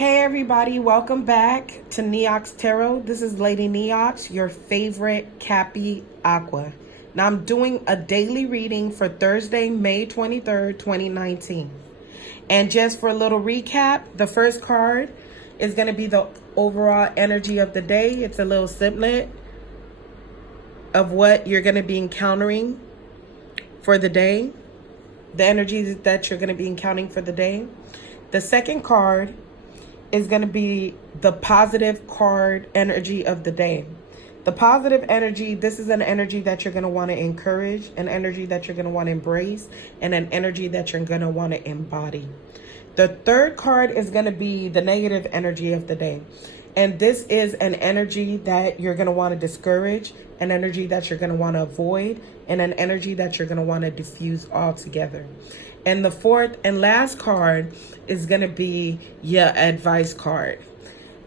Hey everybody, welcome back to Neox Tarot. This is Lady Neox, your favorite Cappy Aqua. Now I'm doing a daily reading for Thursday, May 23rd, 2019. And just for a little recap, the first card is going to be the overall energy of the day. It's a little snippet of what you're going to be encountering for the day. The energies that you're going to be encountering for the day. The second card is going to be the positive card energy of the day. The positive energy, this is an energy that you're going to want to encourage, an energy that you're going to want to embrace, and an energy that you're going to want to embody. The third card is going to be the negative energy of the day. And this is an energy that you're going to want to discourage, an energy that you're going to want to avoid, and an energy that you're going to want to diffuse altogether. And the fourth and last card is going to be your advice card.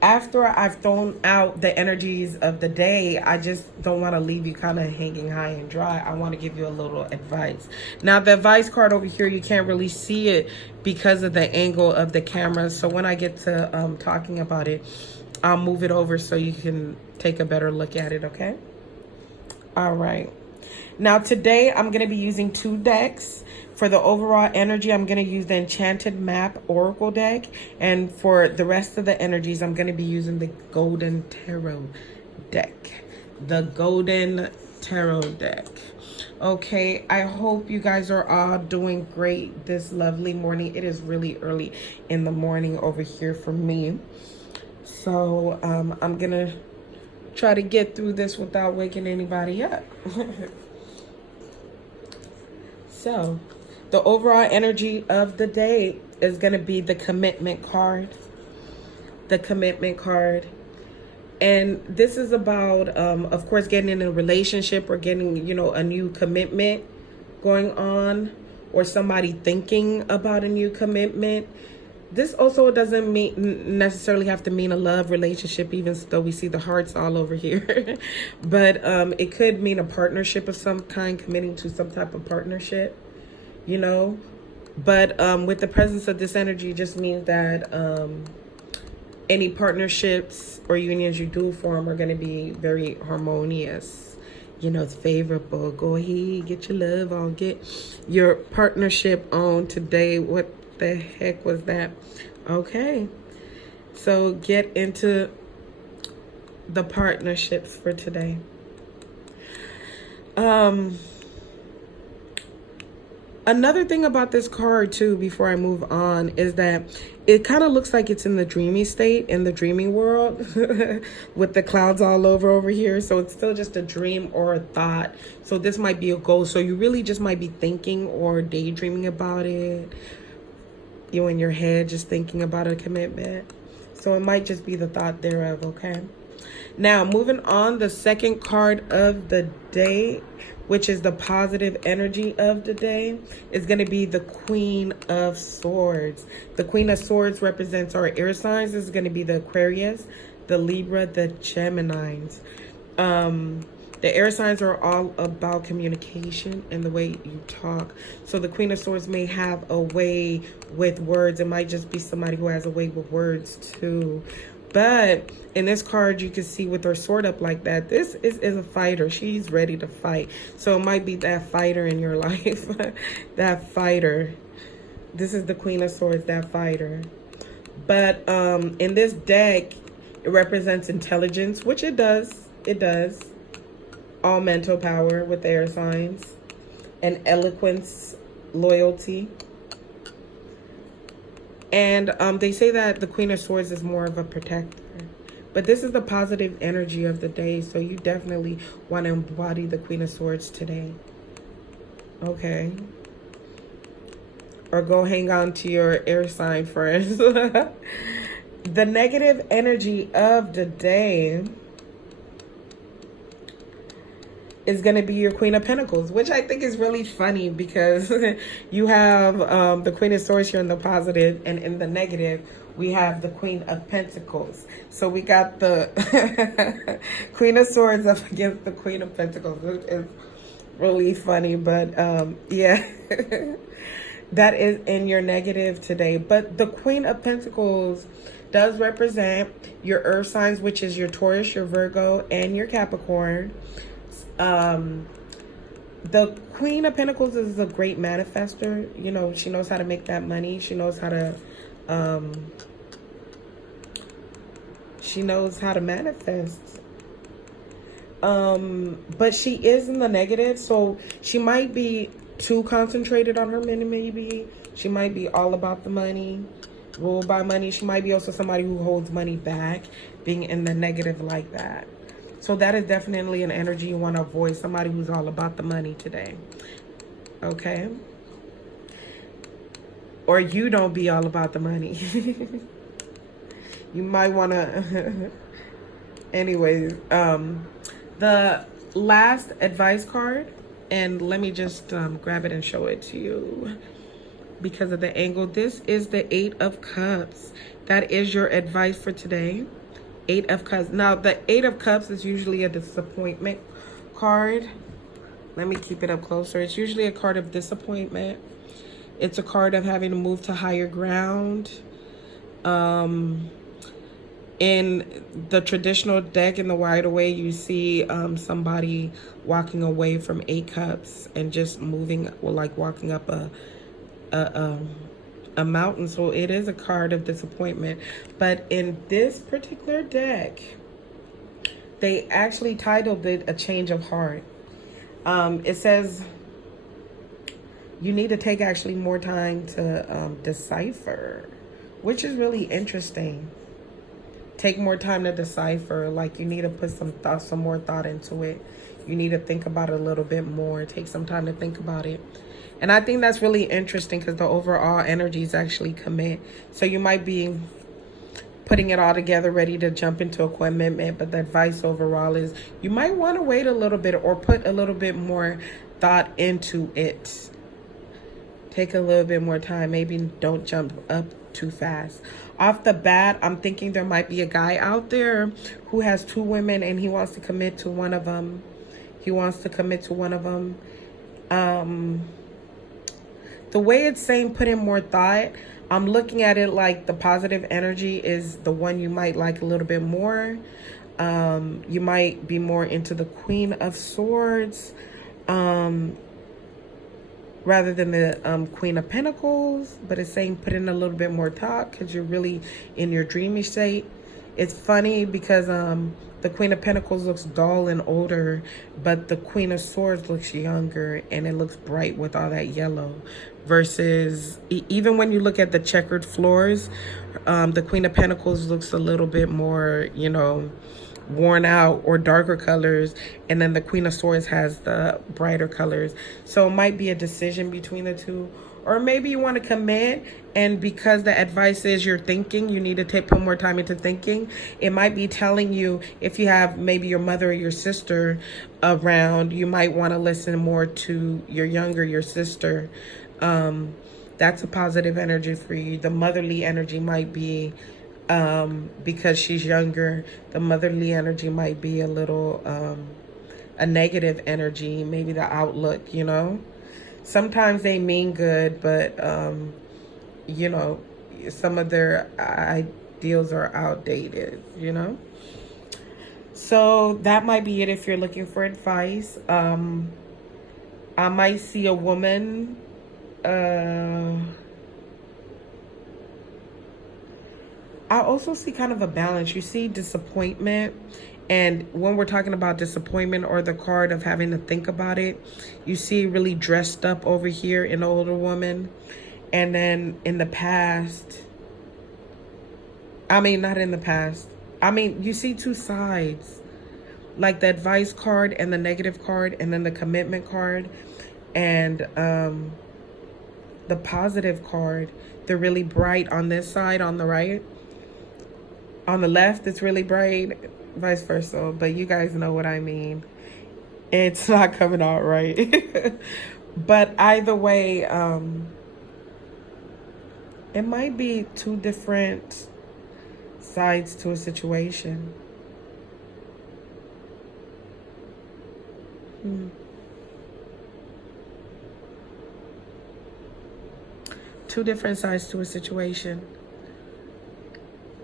After I've thrown out the energies of the day, I just don't want to leave you kind of hanging high and dry. I want to give you a little advice. Now, the advice card over here, you can't really see it because of the angle of the camera. So when I get to talking about it, I'll move it over so you can take a better look at it, okay? All right. Now, today I'm going to be using two decks. For the overall energy, I'm going to use the Enchanted Map Oracle deck. And for the rest of the energies, I'm going to be using the Golden Tarot deck. The Golden Tarot deck. Okay, I hope you guys are all doing great this lovely morning. It is really early in the morning over here for me. So I'm going to try to get through this without waking anybody up. So, the overall energy of the day is going to be the commitment card. The commitment card. And this is about, of course, getting in a relationship or getting, you know, a new commitment going on, or somebody thinking about a new commitment. This also doesn't necessarily have to mean a love relationship, even though we see the hearts all over here. But it could mean a partnership of some kind, committing to some type of partnership, you know. But with the presence of this energy, just means that any partnerships or unions you do form are going to be very harmonious. You know, it's favorable. Go ahead, get your love on, get your partnership on today. What the heck was that? Okay, so get into the partnerships for today. Another thing about this card too, before I move on, is that it kind of looks like it's in the dreamy state, in the dreaming world, with the clouds all over here. So it's still just a dream or a thought. So this might be a goal. So you really just might be thinking or daydreaming about it. You in your head just thinking about a commitment. So it might just be the thought thereof, okay? Now, moving on, the second card of the day, which is the positive energy of the day, is going to be the Queen of Swords. The Queen of Swords represents our air signs. This is going to be the Aquarius, the Libra, the Geminis. The air signs are all about communication and the way you talk. So the Queen of Swords may have a way with words. It might just be somebody who has a way with words too. But in this card, you can see with her sword up like that, this is a fighter. She's ready to fight. So it might be that fighter in your life. That fighter. This is the Queen of Swords, that fighter. But in this deck, it represents intelligence, which it does. It does. All mental power with the air signs, and eloquence, loyalty. And they say that the Queen of Swords is more of a protector. But this is the positive energy of the day, so you definitely want to embody the Queen of Swords today. Okay. Or go hang on to your air sign first. The negative energy of the day is going to be your Queen of Pentacles, which I think is really funny because you have the Queen of Swords here in the positive, and in the negative, we have the Queen of Pentacles. So we got the Queen of Swords up against the Queen of Pentacles, which is really funny, but yeah. That is in your negative today. But the Queen of Pentacles does represent your earth signs, which is your Taurus, your Virgo, and your Capricorn. The Queen of Pentacles is a great manifester. You know, she knows how to make that money. She knows how to manifest. But she is in the negative, so she might be too concentrated on her money. Maybe she might be all about the money, ruled by money. She might be also somebody who holds money back, being in the negative like that. So that is definitely an energy you want to avoid. Somebody who's all about the money today. Okay? Or you don't be all about the money. You might want to... Anyways, the last advice card, and let me just grab it and show it to you because of the angle. This is the 8 of Cups. That is your advice for today. 8 of Cups. Now, the 8 of Cups is usually a disappointment card. Let me keep it up closer. It's usually a card of disappointment. It's a card of having to move to higher ground. In the traditional deck, in the Rider-Waite, you see somebody walking away from 8 Cups and just moving, well, like walking up a mountain. So it is a card of disappointment. But in this particular deck, they actually titled it a change of heart. It says you need to take actually more time to decipher, which is really interesting. Take more time to decipher. Like, you need to put some more thought into it. You need to think about it a little bit more. Take some time to think about it. And I think that's really interesting because the overall energy is actually commit. So you might be putting it all together, ready to jump into a commitment. But the advice overall is you might want to wait a little bit or put a little bit more thought into it. Take a little bit more time. Maybe don't jump up too fast. Off the bat, I'm thinking there might be a guy out there who has 2 women and he wants to commit to one of them. The way it's saying put in more thought, I'm looking at it like the positive energy is the one you might like a little bit more. You might be more into the Queen of Swords rather than the Queen of Pentacles. But it's saying put in a little bit more thought because you're really in your dreamy state. It's funny because the Queen of Pentacles looks dull and older, but the Queen of Swords looks younger and it looks bright with all that yellow. Versus, even when you look at the checkered floors, the Queen of Pentacles looks a little bit more, you know, worn out or darker colors, and then the Queen of Swords has the brighter colors. So it might be a decision between the two. Or maybe you want to commit, and because the advice is you're thinking, you need to put more time into thinking. It might be telling you, if you have maybe your mother or your sister around, you might want to listen more to your sister. That's a positive energy for you. The motherly energy might be, because she's younger, the motherly energy might be a little, a negative energy, maybe the outlook, you know. Sometimes they mean good, but, you know, some of their ideals are outdated, you know. So that might be it if you're looking for advice. I might see a woman, I also see kind of a balance. You see disappointment. And when we're talking about disappointment or the card of having to think about it, you see really dressed up over here in an older woman. And then in the past, I mean, not in the past. I mean, you see 2 sides, like the advice card and the negative card, and then the commitment card. And the positive card, they're really bright on this side, on the right. On the left, it's really bright. Vice versa, but you guys know what I mean. It's not coming out right. But either way, it might be 2 different sides to a situation. 2 different sides to a situation.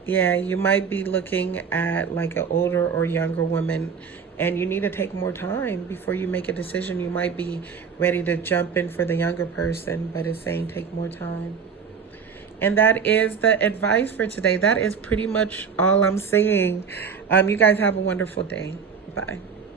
Yeah, you might be looking at like an older or younger woman, and you need to take more time before you make a decision. You might be ready to jump in for the younger person, but it's saying take more time. And that is the advice for today. That is pretty much all I'm saying. You guys have a wonderful day. Bye.